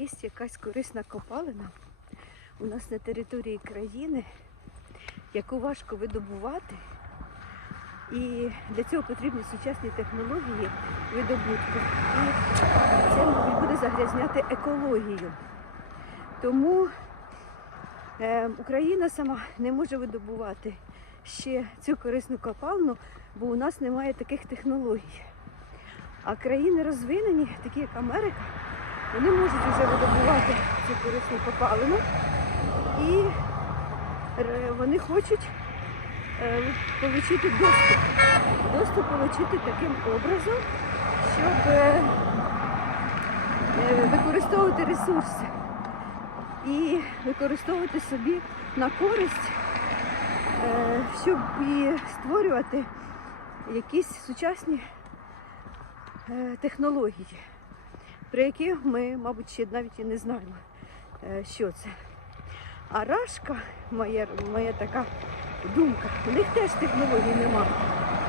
є якась корисна копалина у нас на території країни, яку важко видобувати. І для цього потрібні сучасні технології видобутку. І це, буде загрязняти екологію. Тому е, Україна сама не може видобувати ще цю корисну копалину, бо у нас немає таких технологій. А країни розвинені, такі як Америка, вони можуть вже видобувати цю корисну копалину. І вони хочуть е, отримати доступ. Доступ отримати таким образом, щоб е, е, використовувати ресурси і використовувати собі на користь, е, щоб і створювати якісь сучасні е, технології, про які ми, мабуть, ще навіть і не знаємо, е, що це. А рашка, моя, моя така думка, у них теж технологій нема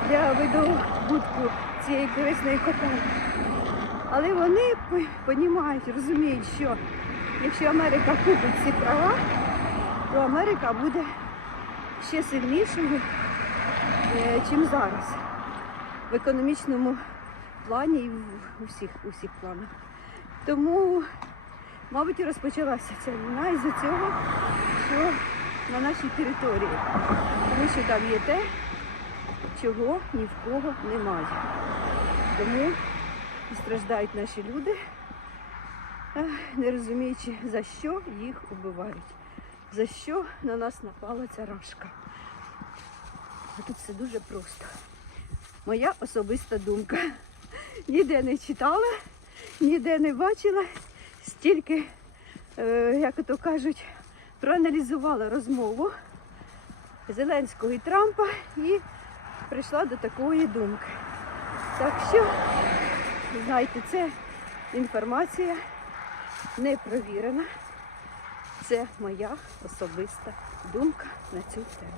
для видобутку цієї корисної копалини. Але вони розуміють, розуміють, що якщо Америка купить ці права, то Америка буде ще сильнішою, ніж зараз. В економічному плані і у всіх, у всіх планах. Тому, мабуть, розпочалася ця війна із-за цього, що на нашій території. Тому що там є те, чого ні в кого немає. Тому і страждають наші люди, не розуміючи, за що їх убивають, за що на нас напала ця рашка. А тут все дуже просто. Моя особиста думка. Ніде не читала, ніде не бачила, стільки, е, як то кажуть, проаналізувала розмову Зеленського і Трампа і прийшла до такої думки. Так що, знаєте, це інформація не провірена. Це моя особиста думка на цю тему.